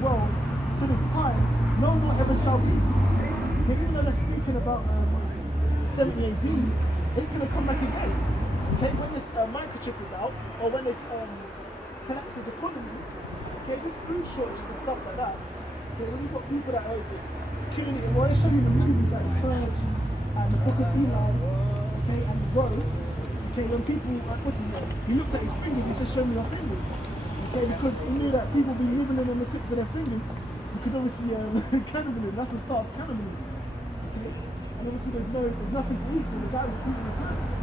world to this time, no more ever shall be. Okay, even though they're speaking about 70 AD, it's going to come back again. Okay, when this microchip is out, or when they collapse this economy, okay, these food shortages and stuff like that, okay, when you've got people that are killing it, well, they show you the movies like The Purge and The Book of Eli, okay, and The Road, okay, when people, what's his name, he looked at his fingers, he said, show me your fingers, okay, because he knew that people be nibbling on the tips of their fingers, because obviously cannibalism, that's the start of cannibalism, okay, and obviously there's nothing to eat, so the guy was eating his hands.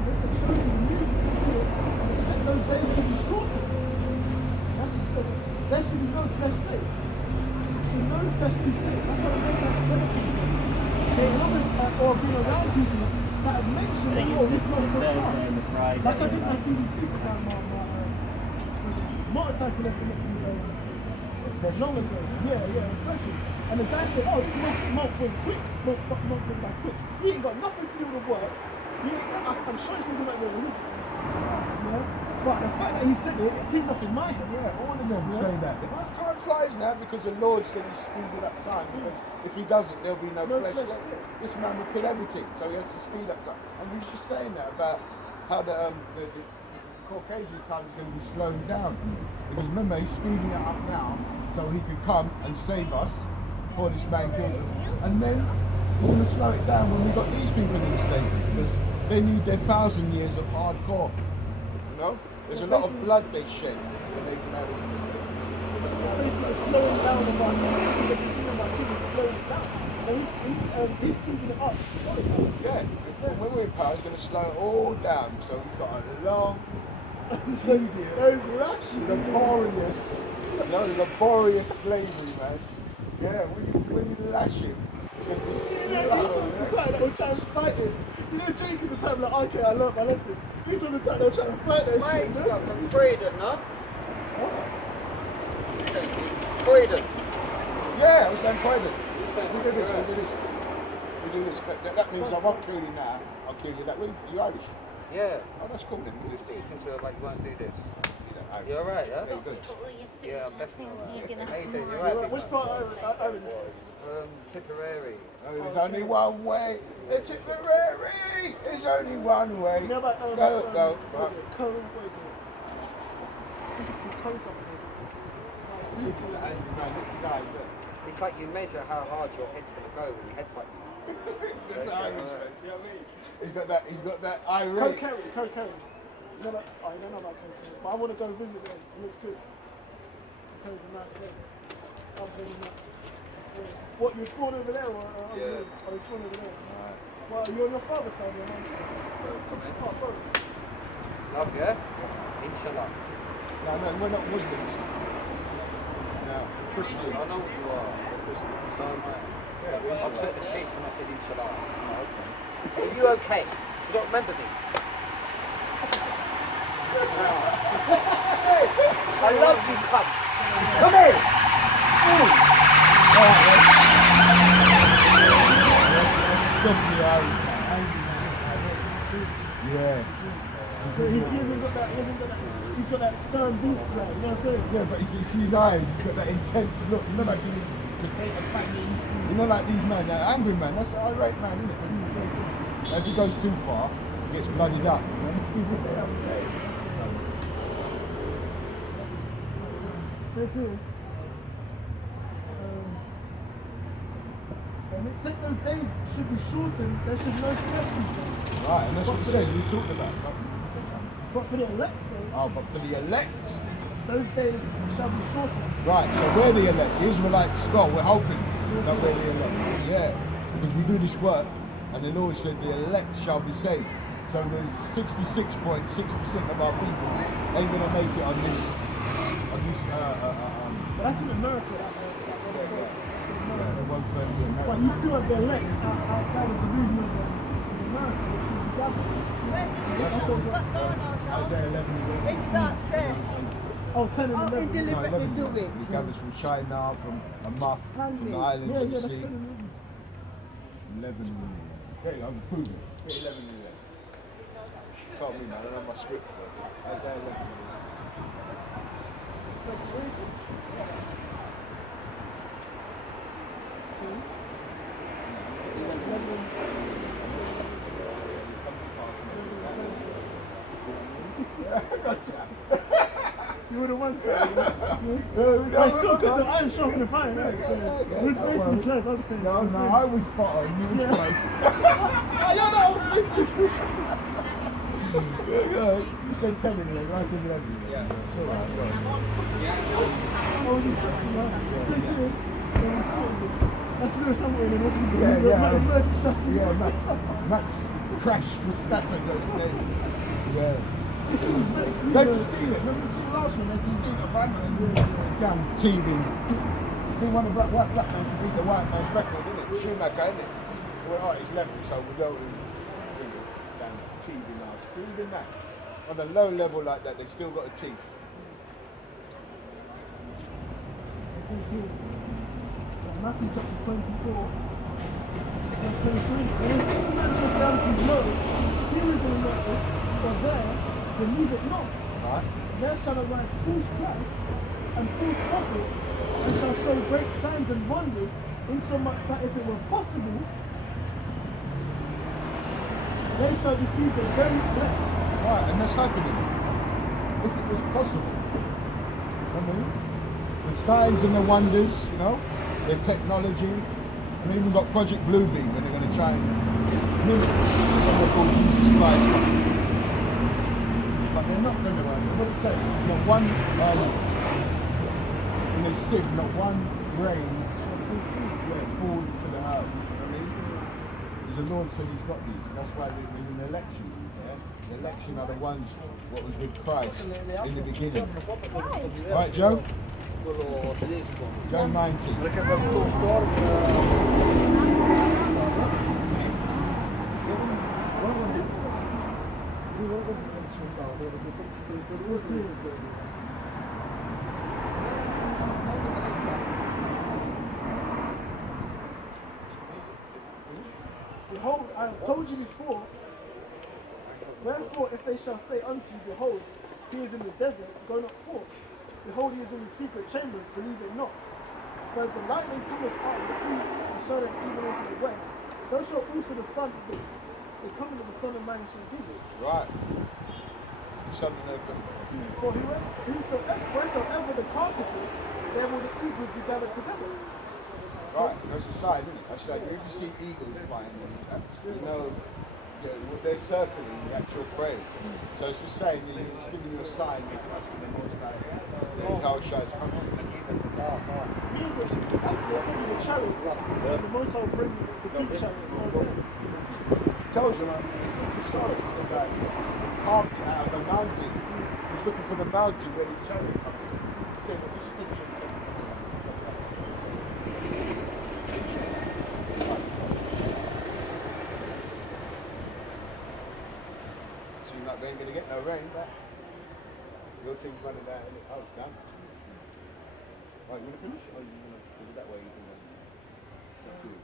Okay, so it shows you the movies, it said those days should be shortened. That's what it said. There should be no flesh saved. Should no flesh be saved. That's what it makes us say. Okay, or being around people that have mentioned that, oh, this not for fast. Like I did my CBT about my motorcycle lesson next to me long ago. Yeah, refreshing. And the guy said, oh, this month went quick. Month went by quick. He ain't got nothing to do with the work. I'm sure he's going to be religious. Yeah? But the fact that he said it came off in my head. Yeah, all of them say that. Well, time flies now because the Lord said he's speeding up time. Because if he doesn't, there'll be no flesh left. This man will kill everything, so he has to speed up time. And we were just saying that about how the Caucasian time is going to be slowing down. Because remember, he's speeding it up now, so he could come and save us before this man kills us. And then he's going to slow it down when we got these people in slavery, because they need their 1,000 years of hardcore. You know? There's a lot of blood they shed when they come out as slaves. Basically slowing down the one, slowing it down. So he's speeding it up, slow it down. Yeah, when we're in power, he's going to slow it all down. So he's got a long, tedious, laborious slavery, man. Yeah, when you lash him to this this was the time that we're trying to fight it. You know, Jake is the time like, okay, I learned my lesson. This was the time they were trying to fight that shit. Mate, from Croydon, no? What? Croydon. Yeah, I was saying Croydon. We do this. That means I won't kill you now. I'll kill you that way. Are you Irish? Yeah. Oh, that's cool then. You're speaking to her like you won't do this. Irish. You're alright, yeah? Very good. Yeah, I'm definitely alright. How you doing? You're Right, right. which part of Ireland? Tipperary. Oh, there's only one way. The Tipperary. There's only one way. You know about Go. What is it? What is it? I think it's called Cone something. It's like you measure how hard your head's going to go when you headbutt you. It's Irish, man. See what I mean? He's got that irate. Cocaine. You know about Cocaine. But I want to go visit there. It looks good. Cocaine is a nice place. I'm thinking that. What, you're born over there or? Yeah. Or you're born over there? Right. Well, you're on your father's side or your mom's side? Oh, both. Love, yeah? Inshallah. No, we're not Muslims. No, Christians. I know what you are. So am I. I took the piss when I said inshallah. Oh, okay. Are you okay? Do you not remember me? I love you cunts. Come in! Definitely Irish. Yeah. He's got that stern boot, like, you know what I'm saying? Yeah, but you see his eyes, he's got that intense look. You know, like you potato fatty. You know, like these men, that angry man. That's an irate man, isn't it? If he goes too far, he gets bloodied up. So, and it said those days should be shortened, there should no flesh be saved. Right, and that's what you said, you talked about. But for the elect sake, but for the elect. those days shall be shortened. Right, so we're the elect. The Israelites, well, we're hoping that we're the elect. Yeah, because we do this work, and the Lord said the elect shall be saved. So there's 66.6% of our people ain't going to make it on this. But that's in America, that One third in America. But you still have the elect outside of the movement in America, which should be gathered. Isaiah 11. It's not said. Oh, 10 and 11. He deliberately do it. He gathers from China, from Amuff, from the islands of the that's 10 sea. and 11. Okay, I'm proving. Get 11 in there. Can't be, man. I don't have my script. Isaiah 11. You would have won, so. No, I still got the iron sharpening the iron, right? So, we're basically close, I'm just saying. No, I was spot on. You was close. Yeah, no, I was basically. You said 10 in there, I said 11. Yeah. It's all right. Right. I was in trouble, man. So, that's Lewis Hamilton and what's his name? Yeah. Max Verstappen. Yeah, Max crashed for Stafford. Yeah. They had to steal it. Remember the last one? They had to steal it from Hamilton. Young TV. He won a black man to beat the white man's record, didn't it? Schumacher, isn't it? We're at his level, so we go in down TV now. So even that, on a low level like that, they still got a teeth. Matthew chapter 24, verse 23. And if any man shall say unto you, lo, here is a miracle, or there, believe it not. Right? There shall arise false Christs and false prophets, and shall show great signs and wonders, insomuch that if it were possible, they shall deceive the very elect. Right, and that's happening. If it was possible. I mean, the signs and the wonders, you know, the technology, and they even got Project Bluebeam where they're going to try and mimic someone called Jesus Christ. But they're not going to run. What it takes is not one, when they sing, not one grain fall to the earth. You know what I mean? Because the Lord said he's got these. That's why there's an election. Yeah? The election are the ones what was with Christ in the beginning. Right, Joe? Quello tedesco. Joe 90. Perché per tutto storm. Behold, I have told you before. Wherefore, if they shall say unto you, behold, he is in the desert, go not forth. Behold, he is in the secret chambers, believe it not. For as the lightning cometh out of the east, and showeth even unto the west, so shall also the coming of the Son of Man shall be. Right. Something there for For wheresoever the carcass is, there will the eagles be gathered together. right, that's a sign, isn't it? That's like if you see eagles flying, you know, they're circling the actual prey. So it's just saying, it's giving you a sign that that's when the Most High, how it shows coming. That's probably the chariots. The Most High will bring the big chariot. You know what I'm saying? Tells you, man, it's like a sorry, it's a guy carved it out of a mountain. He's looking for the mountain where his chariot comes from. Okay, but this picture is seems like they ain't gonna get no rain, but your thing's running down and oh, it's done. Right, you wanna finish? Or you wanna do it that way? You can up to you.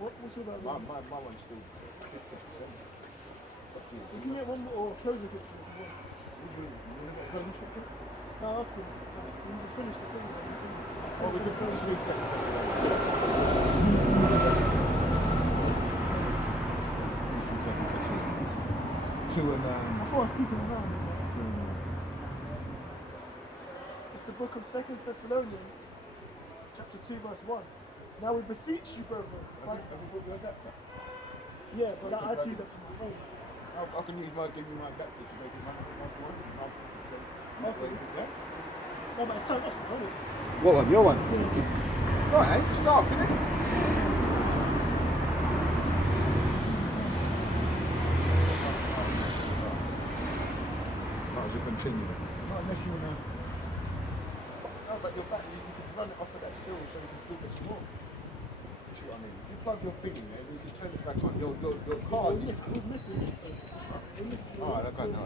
What's your My about? one's still 50%. Up to you. You can get one more or close the picture as well. You wanna get a closing scripture? No, ask him. When you finish the thing, you can. Oh, we can just read second Two and I thought I was keeping an eye on it. It's the book of 2 Thessalonians, chapter 2, verse 1. Now we beseech you, brethren. Have you got your adapter? Yeah, but I had to use that from the phone. I can give you my adapter to make it one for one. Okay. Yeah? No, but it's turned off now, isn't it? What one? Your one? Yeah. Right, it's dark, isn't it? Might as well continue it. Not unless you wanna. No, but your battery, you can run it off of that still, so you can still get some more. You see what I mean? If you plug your thing in there, you can turn it back on. Your card is. We're missing this thing. We're missing Alright, okay, no.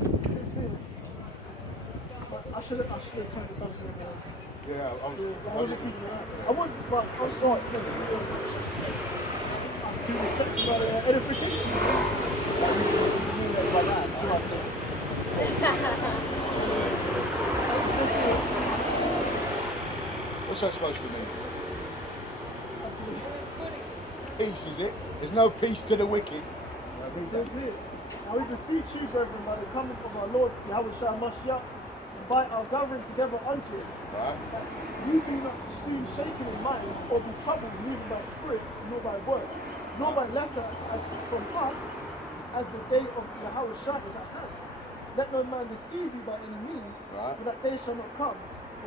It's here. But I should have kind of done it. Yeah, I wasn't keeping an eye. I was, but I saw it. I was too distracted by the edification. What's that supposed to mean? Peace, is it? There's no peace to the wicked. That's it. Now we beseech you, brethren, by the coming of our Lord Yahweh Shah Mashiach, and by our gathering together unto him, Right. that you be not soon shaken in mind, or be troubled neither by spirit, nor by word, nor by letter as from us, as the day of Yahweh Shah is at hand. Let no man deceive you by any means, Right. for that day shall not come,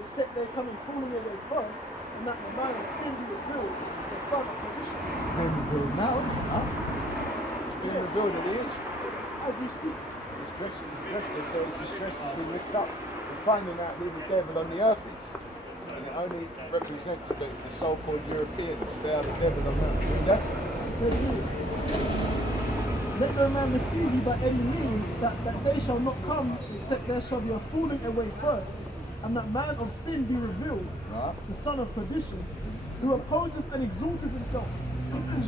except they come in falling away first, and that the man of sin be revealed, the son of perdition. Being revealed now, huh? It's being revealed that he is. As we speak. His dress is his dress has been lifted up. We're finding out who the devil on the earth is. And it only represents the so-called Europeans. They are the devil on earth. See that? Says here, let no man deceive you by any means, that day shall not come, except there shall be a falling away first, and that man of sin be revealed, Right. the son of perdition, who opposeth and exalteth himself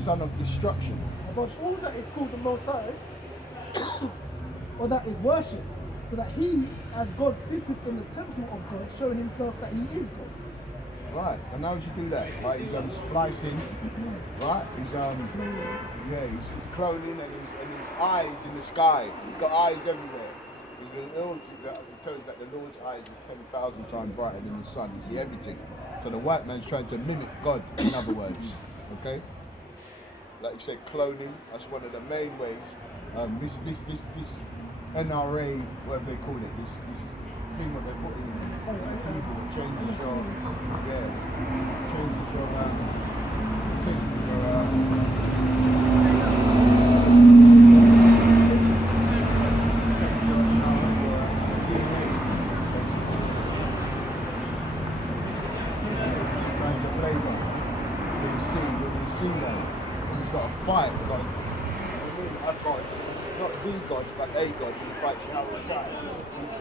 Son of destruction. above all that is called the Most High, or that is worshipped, so that he, as God, sitteth in the temple of God, showing himself that he is God. Right, and how would you do that? Right, he's splicing, right? He's cloning and his eyes in the sky. He's got eyes everywhere. He's the Lord's, it tells that the Lord's eyes is 10,000 times brighter than the sun. You see everything. So the white man's trying to mimic God, in other words. Okay? Like you said, cloning, that's one of the main ways. This NRA, whatever they call it, this thing what they're putting in people changes your trying to play that. When you see that, when he's got a fight, like a God, not the God, but a God, he fights Yahweh Shai.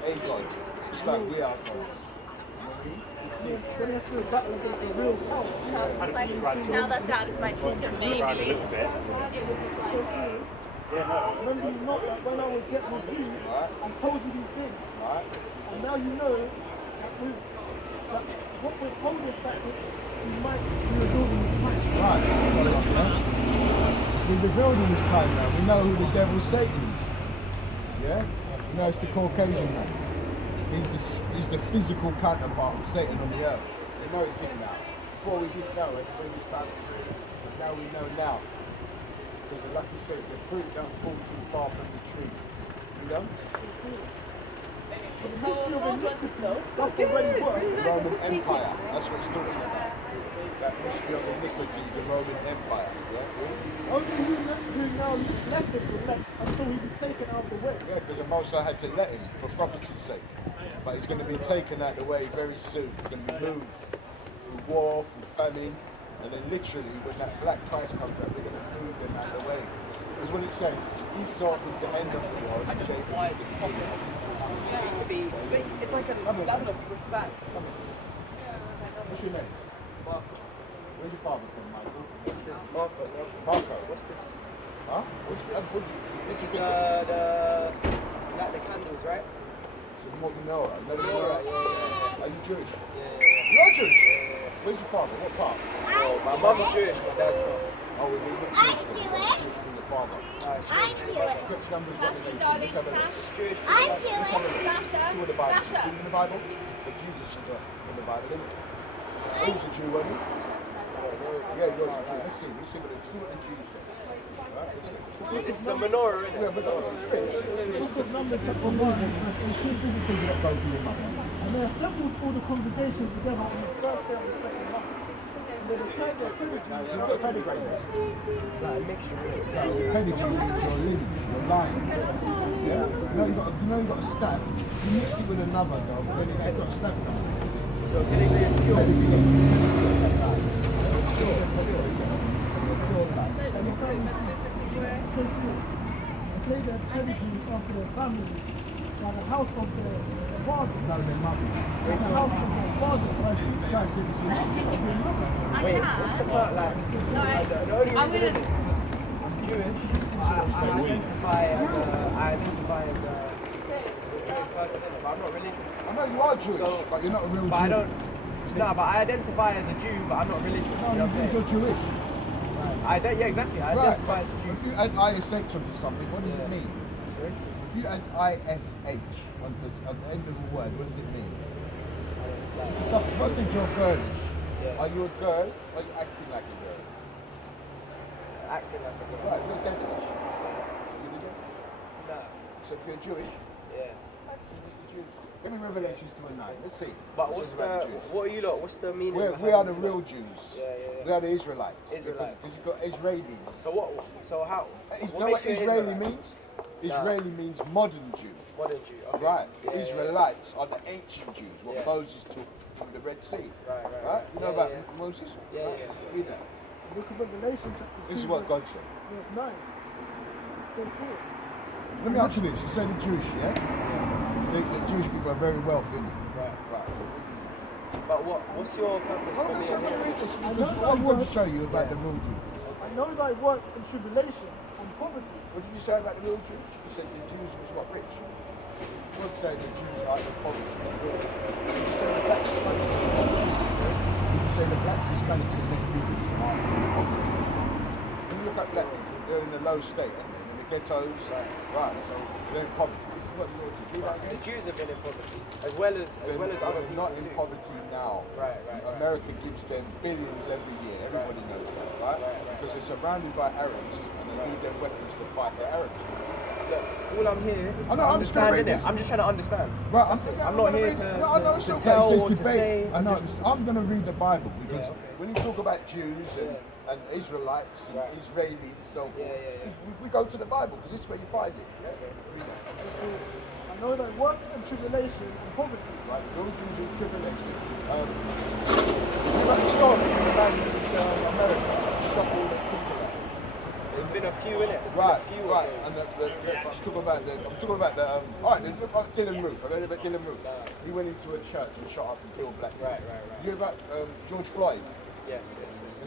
He's a God, just like we are gods. Then there's still a battle against a real power. So it's like, now that's out of my system, maybe. Remember you not that when I was yet with you, I told you these things. Right? And now you know that what we're holding back, we might be revealed in this time. Right. We're revealed in this time now. We know who the devil Satan is. Yeah? We know it's the Caucasian man. He's the physical counterpart of Satan on the earth. We know it's him now. Before we didn't know it, when this time, but now we know now. Because like you said, the fruit don't fall too far from the tree. You know? But the history of iniquity, that's the way it works. The Roman Empire. That's what it's talking about. That history of iniquity is the Roman Empire. Yeah? Only who now less of elect until he be taken out of the way. Yeah, because the Most High had to let him for prophecy's sake. But he's going to be taken out of the way very soon. He's going to be moved through war, through famine, and then literally when that black Christ comes up, we're going to move them out of the way. Because what it's saying, Esau is the end of the world, and Jacob is the beginning of the world. To be, it's like a level of respect. What's your name? Marco. Where's your father from, Michael? What's this? Marco. Marco. What's this? Huh? What's your finger? Like the candles, right? So what you know, right? Are you Jewish? Yeah. You're Jewish? Where's your father? What part? Oh, my mum's Jewish, my dad's not. Oh, we're not I'm Jewish. Jewish. From the father. I'm Jewish. What's numbers? Sasha, darling, Let's have a look. Sash. Jewish. I'm Let's have a Jewish. look. Sasha. See what the Bible Sasha. is. In the Bible? But Jesus is in the Bible, isn't it? He's a Jew, wasn't he? Yeah, you're a Jew. Let's see what the Jews say. Right, let's see. This is a menorah, isn't Yeah, it? but that's a spirit. Book of Numbers chapter 1 verse 18. And they assembled all the congregation together on the first day of the second month. And they declared their privileges. You've got pedigree. It's like a mixture, really. Pedigree means you're living, you're lying. Yeah? You know you've got a staff. You mix it with another dog, then it has got a staff dog. So pedigree is pure. Pedigree means Says here, declared their pedigrees after their families by the house of their fathers. no, their mother. By the house of their fathers. Why should this guy say this? You're not going to be another. Wait, what's the part like? The only reason I'm Jewish, I identify as a person, but I'm not religious. I know you are Jewish, So- but you're not a real Jew. But I don't. No, but I identify as a Jew, but I'm not religious. No, You know you what I'm think saying? you're Jewish. Yeah, exactly. I Right, identify but as a Jew. if you add ISH onto something, what does it mean? So If you add ISH on the end of the word, what does it mean? It's a suffix. First thing, you're girlish. Yeah. Are you a girl or are you acting like a girl? Acting like a girl. Right, if you're devilish. You the devil? No. So if you're Jewish, Yeah. acting as the Jews. Give me Revelations 2:9. Let's see. But What what's says about the, Jews. what are you lot? What's the meaning? We behind are the it? real Jews. Yeah. We are the Israelites. Israelites. Because you've got Israelis. So what? So how? You What know what makes you an Israeli Israelite? means? No. Israeli means modern Jew. Modern Jew. Okay. Right. Yeah, yeah, Israelites are the ancient Jews, what Yeah. Moses took from the Red Sea. Right. You know Yeah, about yeah. Moses? Yeah, Right. yeah. Read that. Book of Revelation, chapter 2. This is what God said. Verse 9. It says here. Let me ask you this. You say the Jewish, yeah? The Jewish people are very wealthy, innit? Right. Right. But what's your purpose Well, for let's being have a here? read this. I Because know I'm that going to word. show you about Yeah. the real Jews. I know thy works and tribulation and poverty. What did you say about the real Jews? You said the Jews was what, rich? You would say the Jews are the poverty. Did you say the black Hispanics are poverty? Did you say the black Hispanics and many people are poverty? When you look at black people, they're in a low state, aren't they? In the ghettos. Right, so they're in poverty. This is what the real Jews do. The Jews have been in poverty, as well as other They're people not in too. poverty now. Right. America gives them billions every year. Everybody knows that, right? Because they're surrounded by Arabs and they need their weapons to fight the Arabs. Look, all I'm here is I know, to I'm just gonna understand read it. this. I'm just trying to understand. Right, I'm not here to it's okay. tell It says or to debate. say. I know. I'm going to read the Bible because Yeah, okay. when you talk about Jews and Israelites and Right. Israelis, so Yeah. we go to the Bible because this is where you find it. Yeah? Read that. It says, I know thy works and tribulation and poverty. Right, the Jews in tribulation. What about the story of the man in America shot all the people out? There's been a few in it. Right, Been a few right, of and those. I'm talking about the, all right, there's Dylan Roof. I've heard about Dylan Roof. He went into a church and shot up and killed black people. Right. You hear about George Floyd? Yes.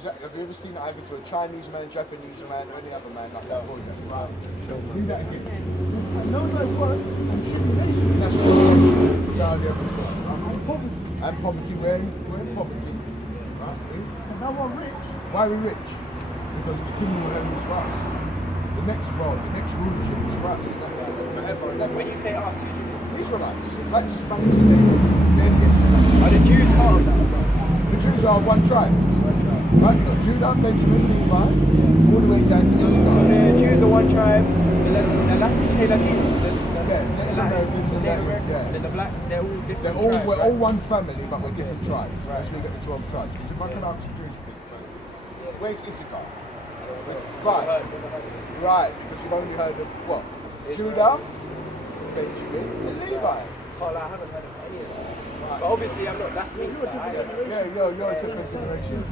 Have you ever seen that happen to a Chinese man, Japanese man, or any other man like that? Right. Read that again. I know thy works and tribulation That's what we are there for. and poverty. And poverty, we're in poverty. Right? And thou art rich. Why are we rich? Because the kingdom of heaven is for us. The next world, the next rulership is for us. Forever and ever. When you say us, you do. Israelites, it's like Hispanics and they're the Israelites. Are the Jews part of that? The Jews are one tribe. Right? Got Judah, Benjamin, Levi, all the way down to So Issachar. the Jews are one tribe. You say Latino. Native Americans and Native Native, Americans. Then the blacks, they're all different They're all, tribes, we're right? all one family, but we're different tribes. Right. That's where we get the 12 tribes. Because if I can ask you Jewish people first, where's Issachar? Right. Never heard of it. Right, because you've only heard of what? Judah, Benjamin, and Levi. Carl, I haven't heard of any of that. But obviously, I'm not. That's me. Yeah, you're a different generation.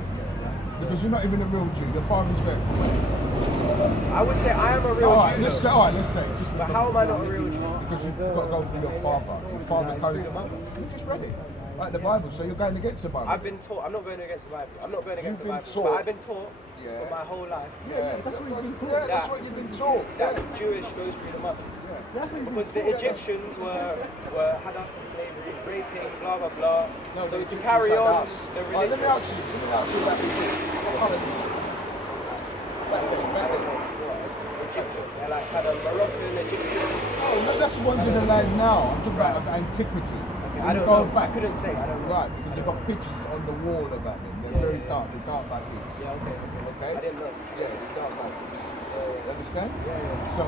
Because you're not even a real Jew. Your father's very from I would say I am a real Alright, Jew. let's say. Just But how am I not a real Jew? because you've got to go through your father. Your father it's carries through the Bible. You just read it. Like the Bible, so you're going against the Bible. I've been taught. I'm not going against the Bible. I'm not going against You've the been Bible. taught. But I've been taught Yeah. for my whole life yeah, that's what he's been taught. Yeah, that's what you've been taught. that Yeah. Jewish goes through the mother. That's what he's been Because the taught. Egyptians had us in slavery, raping, blah blah blah. No, So the to Egyptians carry had on us. the Alright, let me religion. ask you about Egypt. What colour did you back then? They're like kind of Moroccan, Egyptian. Oh, no, that's the ones in the land now. I'm talking about of antiquity. I don't Go know. back. I couldn't say. I don't know. Right, because you've got pictures on the wall about them. They're very dark. They're dark like this. Yeah, okay. Okay? I didn't know. Yeah, they're dark like this. You understand? Yeah. So,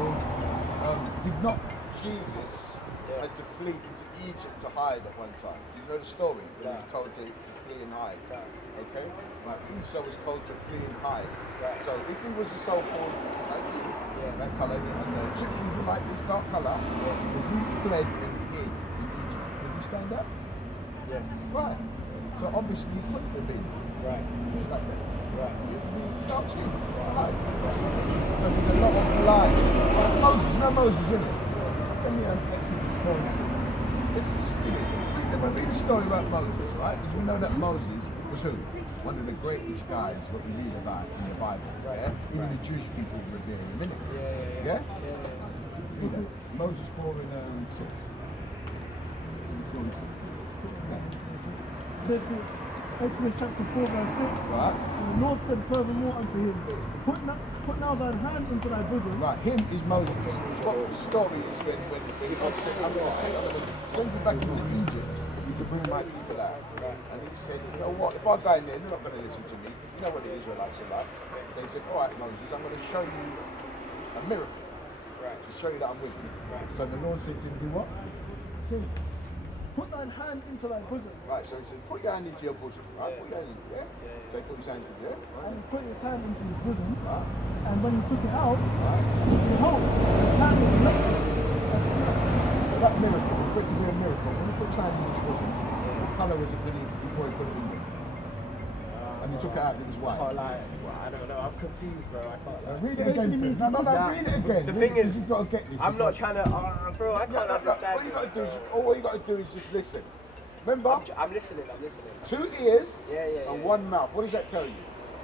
did not Jesus had to flee into Egypt to hide at one time? Do you know the story? When he was told to flee and hide. Okay? Like Esau was told to flee and hide. So if he was a so-called like that colour, and the Egyptians were like this dark colour, if he fled and hid in Egypt, would he stand up? Yes. Right. So obviously he couldn't have been Right. like that. Right. It would be dark skin. Right. So there's a lot of lies. Like Moses, you know Moses, isn't it? Then you have Exodus 4 and 6. It's in it. Read the story about Moses, right? Because we know that Moses was who? One of the greatest guys what we read about in the Bible. Yeah? Even the Jewish people revere him, innit? Yeah? Read that. Moses 4 and 6. Says here, Exodus chapter 4 verse 6. Right. And the Lord said furthermore unto him, Put now thine hand into thy bosom. Right, him is Moses. What the story is when God said, I'm going to send you back into Egypt to bring my people out. And he said, you know what, if I go in there, you're not going to listen to me. You know what the Israelites are like. So he said, all right, Moses, I'm going to show you a miracle. To show you that I'm with you. So the Lord said to him, do what? It says, put thine hand into thy bosom. Right, so he said, put your hand into your bosom. Right, put your hand in, yeah? So he put his hand in there. And he put his hand into his bosom. Right. And when he took it out, Right. behold, his hand was leprous as snow. So that miracle, for it to be a miracle, when he put his hand in his bosom, what colour was it before he put it in there? And he took it out, it was I white. can't lie. Well, I don't know. I'm confused, bro. I can't lie. Read it Basically again. means No, he took read it again. The Read thing it, 'cause is, you've got to get this. I'm not trying to, bro. I can't understand. All you got to do this, is, bro. all you got to do is just listen. Remember, I'm listening. 2 ears Yeah. and 1 mouth. What does that tell you?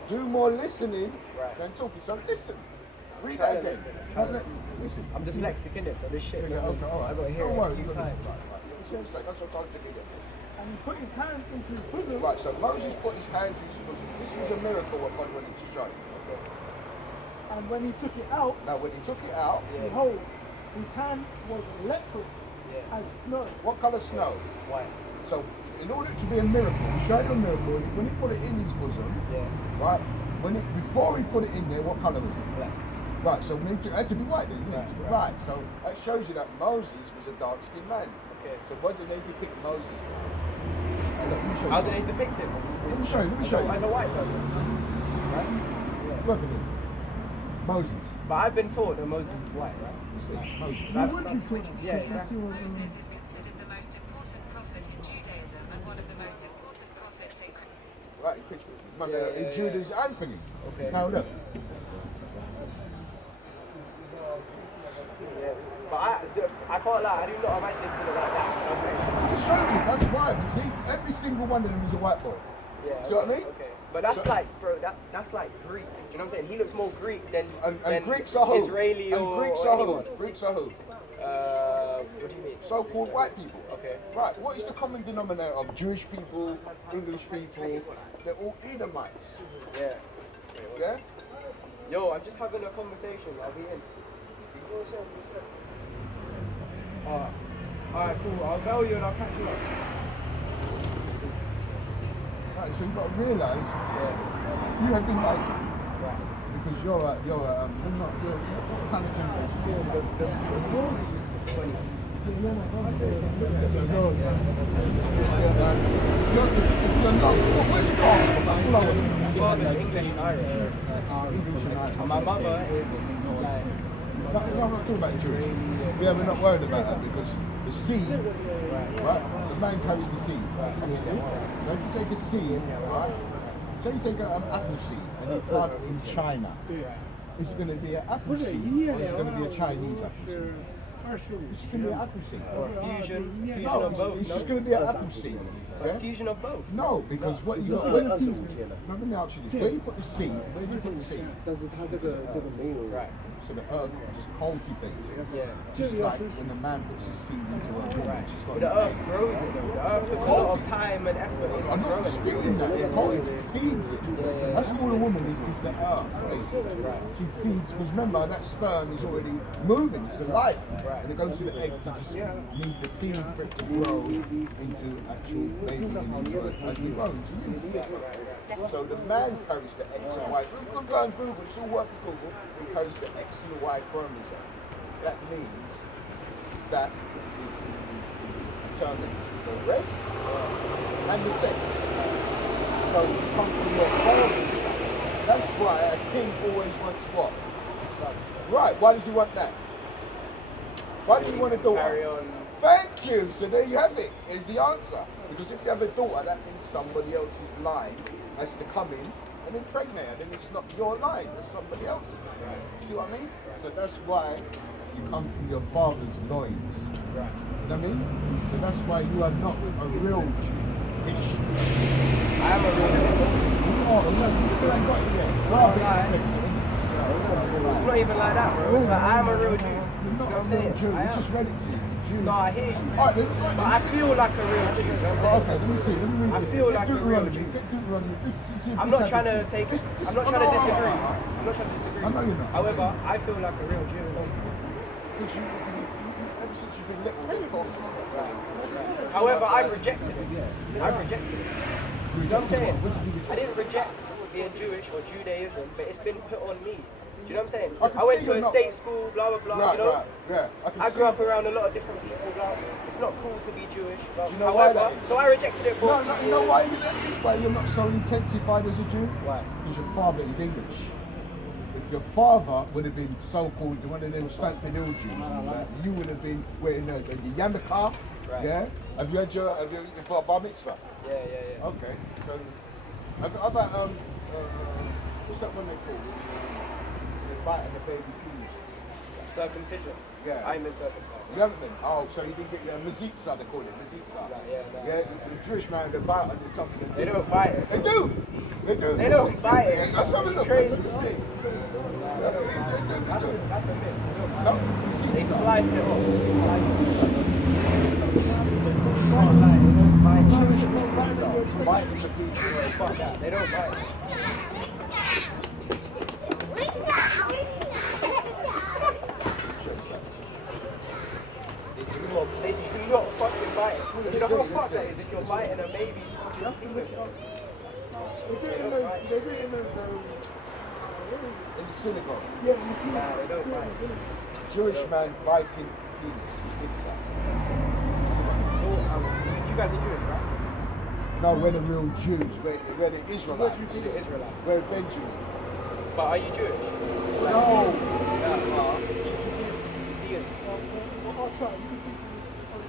Do more listening Right. than talking. So listen. Read Try that to again. listen. Listen. I'm dyslexic, innit? So this shit. Okay, listen, all right. I got to hear Don't it a worry, few you've got to times. listen. Right. That's what I'm saying. That's what I'm trying to do. And he put his hand into his bosom. Right, so Moses put his hand to his bosom. This was a miracle what God wanted to show. And when he took it out, Now, when he took it out, behold, his hand was leprous as snow. what colour snow? White. So, in order to be a miracle, he showed a miracle. When he put it in his bosom, Yeah. right? Before he put it in there, what colour was it? Black. Right, so it had to be white then, didn't it? Right. Right, so that shows you that Moses was a dark-skinned man. Okay. So what did they depict Moses as? Look, let me show you How do something. they depict him? Let me show you. As a white person. Right? Yeah. Look at him. Moses. But I've been taught that Moses is white, right? You see, Moses. You would be taught. Yeah, That's exactly. your, Moses is considered the most important prophet in Judaism and one of the most important prophets in Christianity. Right, in Judaism and for him. Okay. Now look. Yeah. But I can't lie, I do not have actually to look like that. You know what I'm saying? I just showed you, that's why. You see, every single one of them is a white boy. Yeah. See what I mean? Okay. But that's So- like, bro, that's like Greek. Do you know what I'm saying? He looks more Greek than And Greeks are who? Israeli and or Greeks are who? anyone. Greeks are who? What do you mean? So-called white people. Okay. Right, what is the common denominator of Jewish people, English people? They're all Edomites. Yeah. Yeah? Yo, I'm just having a conversation. I'll be in. Alright, cool. I'll tell you and I'll catch you up. Right, so you've got to realise you have been lied to. Because you're not, you're what kind of generation? If you're not, where's your father? That's all I want to know. My father's English and Irish. English and Irish. And my mother is like, No, I'm not talking about Jewish. Yeah, we're not worried about that because the seed, right? The man carries the seed. Now, if you take a seed, right? Say you take an apple seed and you plant it in China. Is it going to be an apple seed or is it going to be a Chinese apple seed? It's just going to be an apple seed. or a fusion No, of both. it's just going to be an apple seed. A Yeah? fusion of both. No, because what you got. Let me ask you this: where you put the seed? Where do you put the seed? Right. So the earth just cultivates it. Yeah. Just like when a man puts a seed into a woman, Right. she's But got the earth grows it though. The earth puts a lot of time and effort into I'm not growing disputing that. It cultivates, it feeds it. That's all a woman is the earth, basically. She feeds, because remember, that sperm is already moving, it's the life. And it goes to the egg to just need the feed for it to grow into actual baby and into a actually grow into you. So the man carries the X and Y. Go and Google, it's all worth a Google. He carries the X and the Y chromosome. That means that it determines the race and the sex. So you come from your father's house. That's why a king always wants what? Son. Right, why does he want that? Why does he want a daughter? Carry on. Thank you. So there you have it. Is the answer. Because if you have a daughter, that means somebody else's line has to come in and impregnate her. Then it's not your line, it's somebody else's. You see what I mean? So that's why you come from your father's loins. Right. You know what I mean? So that's why you are not a real Jewish. I am a real You are, you still ain't got it yet. You are a bit dyslexic. It's not even like that, bro. It's like I am a real Jew. You're not You know what I'm a real saying? Jew. I We am. just read it to you. Jew. No, I hear you. Alright, But I feel like a real Jew. You know what I'm saying? Okay, let me see. Let me read I this. feel Get like a real Deuteronomy. Jew. Get Deuteronomy. Let's see if I'm this not trying to happens. take. This- I'm not trying to no. disagree. I'm not trying to disagree. I know you're not. However, I feel like a real Jew. Because ever since you've been little, they've told you. However, I've rejected it. I've rejected it. You know what I'm saying? I didn't reject being Jewish or Judaism, but it's been put on me. Do you know what I'm saying? I can I went see to a you're not- state school, blah blah blah. Right, you know, right, yeah. I grew up around a lot of different people. Blah. It's not cool to be Jewish. Blah. Do you know why However, that is? so I rejected it for. No, a few no, you know years. why that's why you're not so intensified as a Jew? Why? Because your father is English. If your father would have been so-called one of them Stanford Hill Jews, you would have been wearing the yarmulke, Right. yeah? Have you had your bar mitzvah? Yeah. Okay. So, how about what's that one they call? The biting the baby penis. Circumcision. Yeah. I'm in circumcised. You haven't been? Oh, so you didn't get your mezitza, they call it mezitza. Yeah. The Jewish man, they bite on the top of the They tip. don't bite it. They do. They do. They don't bite it. Let's have a look. Crazy. Let's see. That's a myth. No, They mezitza. slice it off. They slice it off. They don't bite Jewish it. mezitza. Biting the penis. Fuck that. They don't bite it. They do not fucking bite it. You know how fucked that is if you're biting a baby's fucking penis. They do it in those. They do it in those. In the synagogue. Yeah, you see. Nah, they don't yeah, bite. Jewish man biting penis. Mezitza. So, you guys are Jewish, right? No, we're the real Jews. We're the Israelites. You're the Israelites. We're Benjamin. But are you Jewish? No. Yeah, are. Judeans. I'll try. You can see from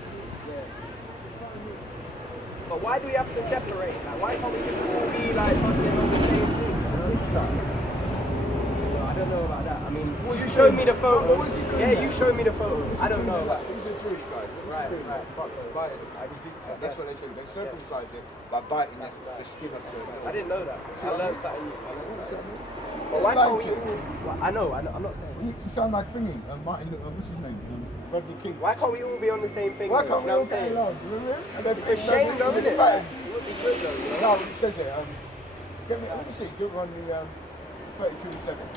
Yeah. But why do we have to separate? Like, why can't we just all be like fucking on the same thing? I don't know about that. I mean, you showed me the photo. What was he doing Yeah, there? you showed me the photo. I don't know. These are Jewish guys. Right. Biting mezitza. That's what they say. They circumcise it by biting the skin of the. I didn't know that. I learned something new. But why Lying can't to we you. all... Well, I know. I'm not saying. You sound like thingy. Martin, what's his name? Rodney King. Why can't we all be on the same thing? Why though? can't You we know all what I'm get saying? along? And then It's a shame, though, isn't it? Patterns. It would be good, though. You know? No, it says it. Let me see. Do it on the 32-second.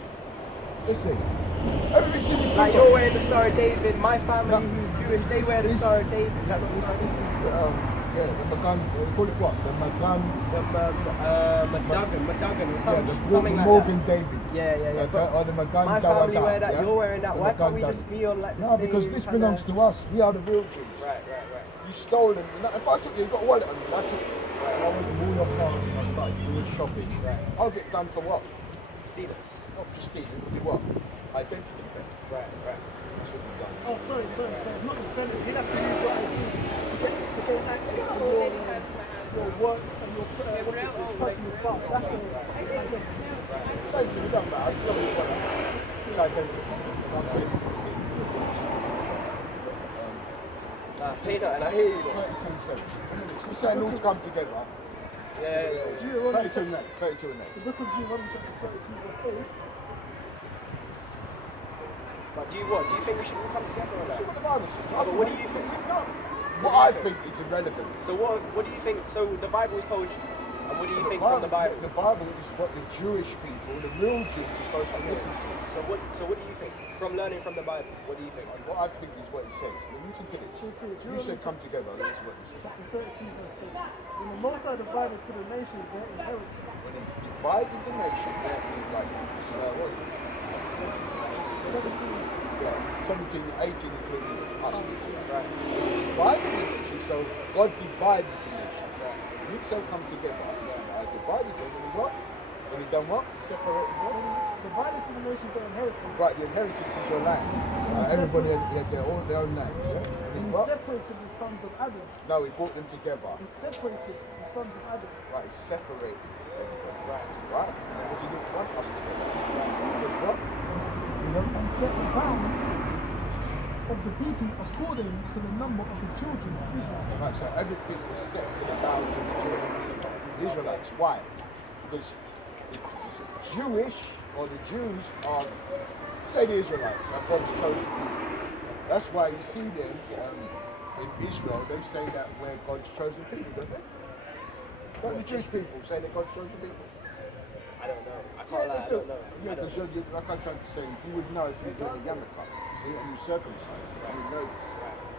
Let's see. Everything seems Like you're wearing the Star of David. My family, No. who's Jewish, they wear the Star of David. Is that not the Star of This David? is the the Magan. They call it what? The Magan. The Madugan, or Yeah, something, the something like Morgan that. David. Yeah. Okay, or the Magan My family Dawada, wear that. yeah? You're wearing that. The Why can't we Magan just Dawada. be on like the No, same? because this kinda- belongs to us. We are the real Jews. Right. You stole them. If I took you got a wallet on you, I took it. Right, and I went to all your cars and I started doing shopping. Right. I'll get done for what? Steven. Not just stealing, it'll be what? Identity theft. Right. That's what we've done. Oh, sorry. It's not just spending. You'd have to use your ID to gain access to your work and your personal files. That's an identity. Same thing, it doesn't matter. It's not what it's identity. Say that, and I hear you. 32 cents. You're saying all to come together. Yeah. Deuteronomy 32 and that. 32 and that. The book of Deuteronomy chapter 32 verse 8. But do you think we should all come together or See not? what the Bible says. But what do you think? What I think is irrelevant. So what do you think? So the Bible has told you, and what do you think from the Bible? The Bible is what the Jewish people, the real Jews, are supposed to listen to. So what do you think from learning from the Bible? What do you think? And what I think is what it says. Now, listen to this. You said come together. This is what it says. Chapter 32 verse 8. When the Most High divided to the nations their inheritance. When he divided the nation, there is like, what is it? 17. Yeah, 17, 18 including us. Right. Divided the nation, so God divided the nation. He didn't say come together. He said, I divided them, and he what? When he done what? Separated what? Divided to the nations their inheritance. Right, the inheritance is your land. Everybody had their own land, yeah? And And then he what? separated the sons of Adam. No, he brought them together. He separated the sons of Adam. Right, he separated them. Right? Because he didn't want us together. Because what? And set the bounds of the people according to the number of the children of Israel. Right, so everything was set to the bounds of the children of the Israelites. Why? Because the Jewish or the Jews are, say the Israelites, are God's chosen people. That's why you see them in Israel, they say that we're God's chosen people, don't they? Don't the Jewish people say they're God's chosen people? I don't know. I Yeah, can't lie, they I do. don't know. Yeah, because like I'm trying to say, you would know if you're doing a yarmulke, see, and you circumcised, you would know this.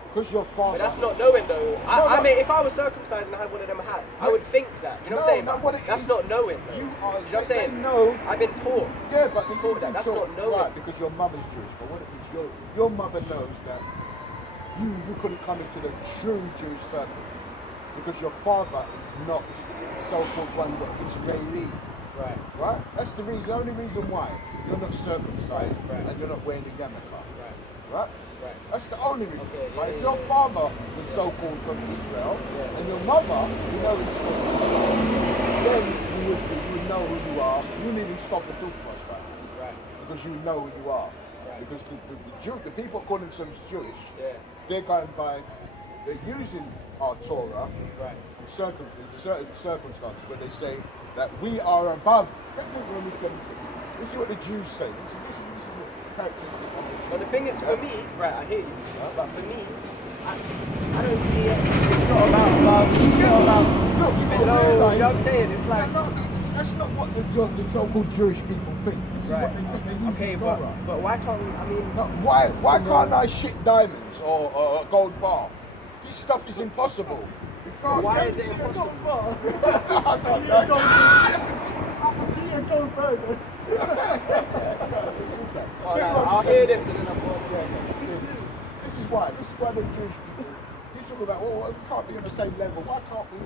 Because your father... But that's not knowing though. I no. mean, if I was circumcised and I had one of them hats, I would think that. You know what I'm saying? No, what it That's is, not knowing though. You are, you know what I'm saying? They know. I've been taught. Yeah, but they taught that. That's not knowing. Right, because your mother's Jewish. But what it is, your mother knows that you couldn't come into the true Jewish circle because your father is not so-called one but Israeli. Right. Right? That's the reason. The only reason why you're not circumcised Right. and you're not wearing the yarmulke. Right. Right? Right. That's the only reason. Okay, yeah, but if yeah, your yeah. father was so-called from Israel and your mother, you know, is from Israel, then you would know who you are. You wouldn't even stop and talk to us, right? Right. Because you know who you are. Right. Because the people calling themselves Jewish, Yeah. they're going by, they're using our Torah Right. in certain circumstances where they say that we are above. Romans 76. This is what the Jews say. This is what the characteristic of the Jews. But the thing is, for me, right, I hear you. But for me, I don't see it. It's not about love. It's not about below. You know what I'm saying? It's like. That's not what the so-called Jewish people think. This is Right. what they think. They use Okay, the Torah. but why can't we? I mean. No, why can't I shit diamonds or a gold bar? This stuff is impossible. You can't. Why is it impossible? Oh, no, I'll hear this and then I'm going. This is why the Jewish people, you talk about, well, we can't be on the same level. Why can't we?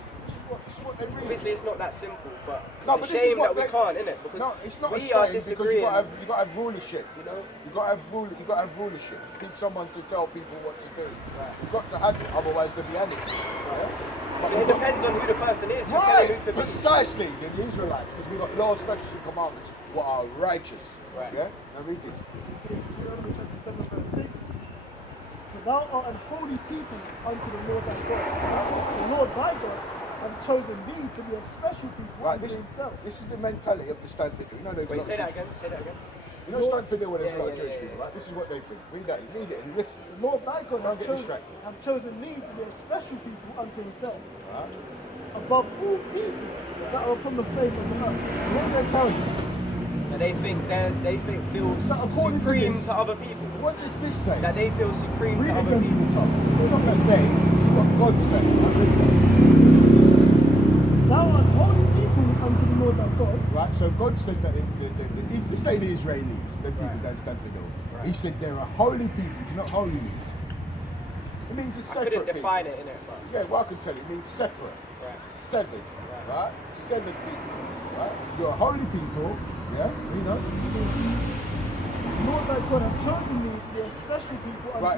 This is what they really. Obviously, it's not that simple, but it's No, a but this is shame what that we they- can't, innit? Because No, it's not a we shame are because disagreeing. you got to have rulership. You know? You got to have rulership. You need someone to tell people what to do. Right. You've got to have it, otherwise there'll be anarchy. Yeah? But it depends on who the person is. You're telling who Right, to be. precisely, the Israelites, because we've got laws, statutes, and commandments, what are righteous. Right. Yeah? Now read this. Deuteronomy chapter 7 verse 6. For thou art an holy people unto the Lord thy God. The Lord thy God hath chosen thee to be a special people Right, unto himself. this is the mentality of the Stanford. You know, there's a Wait, lot say of that Jews- again. Say that again. You know Stanford where there's a lot of Yeah, Jewish yeah, people, yeah. right? This is what they think. Read it and listen. The Lord thy God Don't get distracted. have chosen thee to be a special people unto himself, Right? above all people that are upon the face of the earth. What did they tell you? That they think feels So according to supreme this- to other people. What does this say? That they feel supreme Read to it other again people. from the top. It's not that they, this is what God said. Thou art holy people unto the Lord thy God. Right, so God said that let's say the Israelis, the people Right. that stand for God. Right. He said they're a holy people. Do you know what holy means? It means a I separate couldn't people. define it in it, but Yeah, well I can tell you, it means separate. right. Severed. Right? Severed people. Right? You're a holy people, yeah? You know? The Lord thy God hath chosen thee to be a special people unto Right.